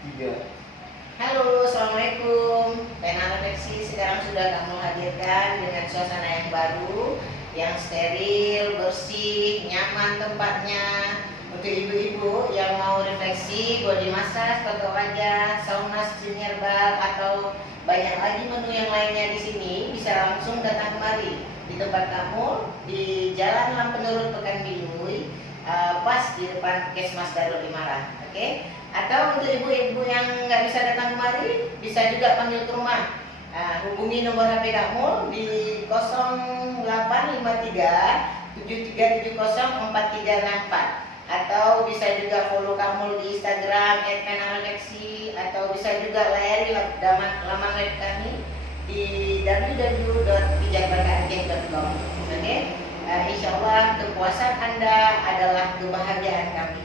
Tiga. Halo, Assalamualaikum. Pena Refleksi sekarang sudah kamu hadirkan dengan suasana yang baru, yang steril, bersih, nyaman tempatnya. Untuk ibu-ibu yang mau refleksi, body massage, foto wajah, sauna, steam herbal, atau banyak lagi menu yang lainnya di sini, bisa langsung datang kemari di tempat kamu di Jalan Lampenurut Pekanbaru, pas di depan Kesmas Darul Imarah. Oke? Atau untuk ibu-ibu yang nggak bisa datang kemari, bisa juga panggil ke rumah. Hubungi nomor HP kamu di 0853 73704364, atau bisa juga follow kamu di Instagram @penarefleksi, atau bisa juga layari laman web kami di www.pijatbangkaaceh.com. Oke, insya Allah kepuasan Anda adalah kebahagiaan kami.